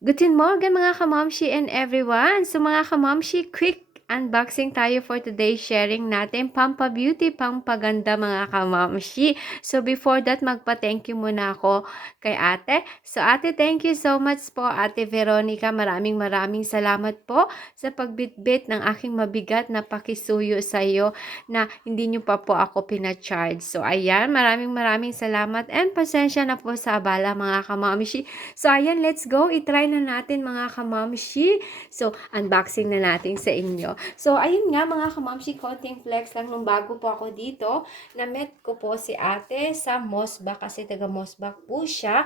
Guten Morgen mga kamamshi and everyone! So mga kamamshi, quick unboxing tayo for today's sharing natin. Pampa-beauty, pampaganda mga kamamshi. So before that, magpa-thank you muna ako kay ate. So ate, thank you so much po ate Veronica. Maraming salamat po sa pagbitbit ng aking mabigat na pakisuyo sa iyo na hindi nyo pa po ako pinacharge. So ayan, maraming salamat and pasensya na po sa abala mga kamamshi. So ayan, let's go. I-try na natin mga kamamshi. So unboxing na natin sa inyo. So ayun nga mga kamamshi, konting flex lang nung bago po ako dito. Na-met ko po si ate sa Mosbach kasi taga Mosbach po siya.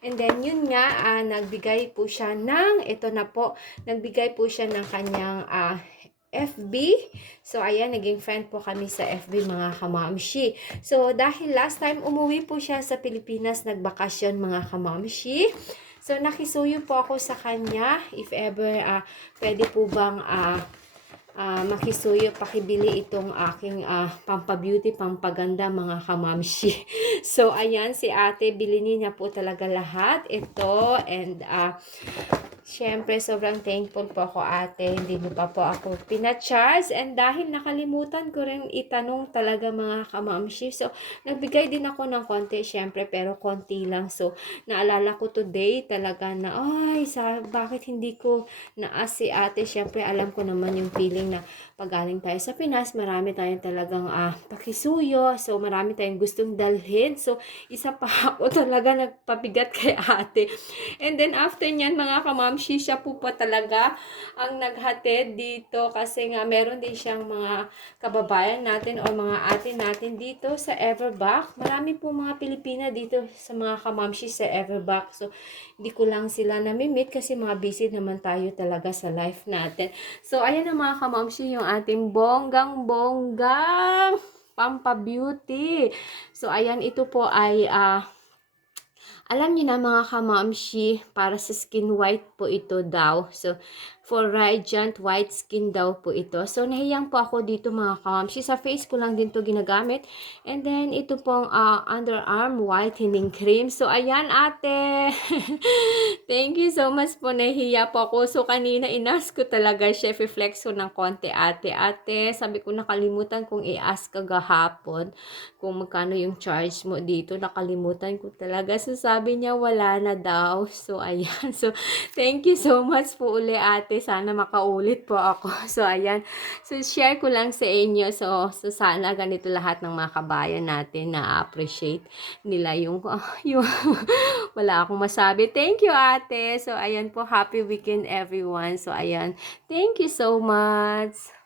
And then yun nga, nagbigay po siya ng, ito na po, nagbigay po siya ng kanyang FB. So, ayan, naging friend po kami sa FB mga kamamshi. So, dahil last time umuwi po siya sa Pilipinas, nagbakasyon mga kamamshi. So, nakisuyo po ako sa kanya. If ever, pwede po bang makisuyo, pakibili itong aking pampabeauty, pampaganda mga kamamshi. So, ayan, si ate, bilhin niya po talaga lahat. Ito, and syempre, sobrang thankful po ako ate. Hindi mo pa po ako pinacharge. And dahil nakalimutan ko rin itanong talaga mga kamamshi. So, nagbigay din ako ng konti syempre, pero konti lang. So, naalala ko today talaga na, ay, bakit hindi ko naas si ate? Syempre, alam ko naman yung feeling na pag galing tayo sa Pinas, marami tayong talagang pakisuyo. So, marami tayong gustong dalhin. So, isa pa ako talaga nagpabigat kay ate. And then, after nyan, mga kamamshi, siya po pa talaga ang naghatid dito kasi nga meron din siyang mga kababayan natin o mga ate natin dito sa Everback. Marami po mga Pilipina dito sa mga kamamshi sa Everback. So, hindi ko lang sila namimit kasi mga busy naman tayo talaga sa life natin. So, ayan na mga kamamshi, yung ating bonggang-bonggang Pampa Beauty. So, ayan, ito po ay alam niyo na mga kamamshi, para sa skin white po ito daw. So, for radiant white skin daw po ito. So, nahiyang po ako dito mga kamamshi. Sa face ko lang din to ginagamit. And then, ito pong underarm whitening cream. So, ayan ate. Thank you so much po. Nahiya po ako. So, kanina inas ko talaga siya. Flex ko ng konti ate. Ate, sabi ko nakalimutan kong i-ask kagahapon kung magkano yung charge mo dito. Nakalimutan ko talaga. So, sabi niya wala na daw. So, ayan. So, thank you so much po uli ate. Sana makaulit po ako. So, ayan. So, share ko lang sa inyo. So sana ganito lahat ng mga kabayan natin na appreciate nila yung wala akong masabi. Thank you ate. So, ayan po. Happy weekend everyone. So, ayan. Thank you so much.